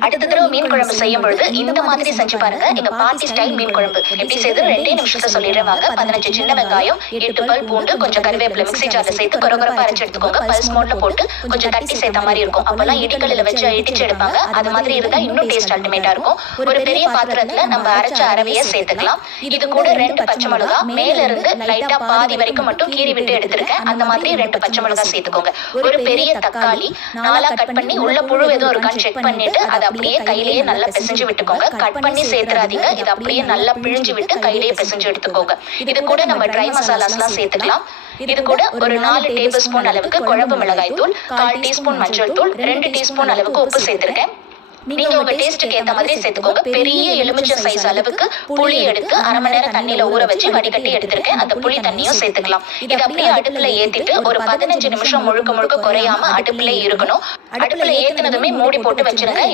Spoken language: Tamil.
அடுத்த தடவை மீன் குழம்பு செய்யும் பொழுது இந்த மாதிரி செஞ்சு பாருங்க. எங்க பாட்டி ஸ்டைல் மீன் குழம்பு. எப்படி செய்து ரெண்டே நிமிஷத்துல சொல்லிடுறேன் பதினஞ்சு சின்ன வெங்காயம் எட்டு பல் பூண்டு கொஞ்சம் கருவேப்பிலை மிக்சி ஜார்ல சேர்த்து கொரகொரப்பா அரைச்சு எடுத்துக்கோங்க. பல்ஸ் மோட்ல போட்டு கொஞ்சம் தட்டி சேர்த்த மாதிரி இருக்கும். அப்பெல்லாம் இடிக்கல்ல வச்சு இடிச்சு எடுப்பாங்க. அது மாதிரி இருந்தா இன்னும் டேஸ்ட் அல்டிமேட்டா இருக்கும். ஒரு பெரிய பாத்திரத்துல நம்ம அரைச்ச அரவைய சேர்த்துக்கலாம். இது கூட ரெண்டு பச்சை மிளகா மேல இருந்து லைட்டா பாதி வரைக்கும் மட்டும் கீறி விட்டு எடுத்திருக்கேன். அந்த மாதிரி ரெண்டு பச்சை மிளகா சேர்த்துக்கோங்க. ஒரு பெரிய தக்காளி நாலா கட் பண்ணி உள்ள புழு எதுவும் இருக்கான்னு செக் பண்ணிட்டு அப்படியே கையிலேயே நல்லா பிசைஞ்சு விட்டுக்கோங்க. கட் பண்ணி சேர்த்துறாதீங்க. இது அப்படியே நல்லா பிழிஞ்சு விட்டு கையிலேயே பிசைஞ்சு எடுத்துக்கோங்க. இது கூட நம்ம ட்ரை மசாலாஸ்லாம் சேர்த்துக்கலாம். இது கூட ஒரு நாலு டேபிள் ஸ்பூன் அளவுக்கு குழம்பு மிளகாய் தூள் கால் டீஸ்பூன் மஞ்சள் தூள் ரெண்டு டீஸ்பூன் அளவுக்கு உப்பு சேர்த்திருக்கேன். நீங்க உங்க டேஸ்ட்டுக்கு ஏத்த மாதிரி சேர்த்துக்கோங்க. பெரிய எலுமிச்சை சைஸ் அளவுக்கு புளி எடுத்து அரை மணி நேரம் தண்ணியில ஊற வச்சு வடிகட்டி எடுத்திருக்கேன். அந்த புளி தண்ணியும் சேர்த்துக்கலாம் இது அப்படியே அடுப்புல ஏத்திட்டு ஒரு பதினஞ்சு நிமிஷம் முழுக்க முழுக்க குறையாம அடுப்புல இருக்கணும் அடுப்புல ஏத்துனதுமே மூடி போட்டு வச்சிருங்க